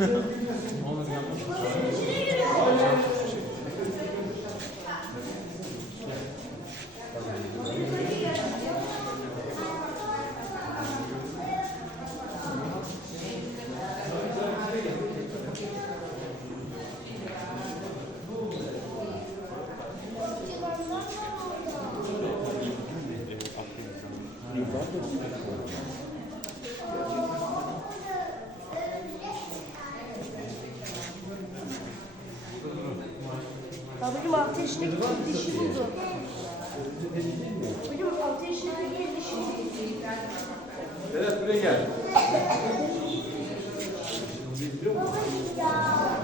Onları yapmış. Babacım 6 yaşındaki dişi buldu. Babacım 6 yaşındaki dişi buldu. Evet buraya gel. Ya.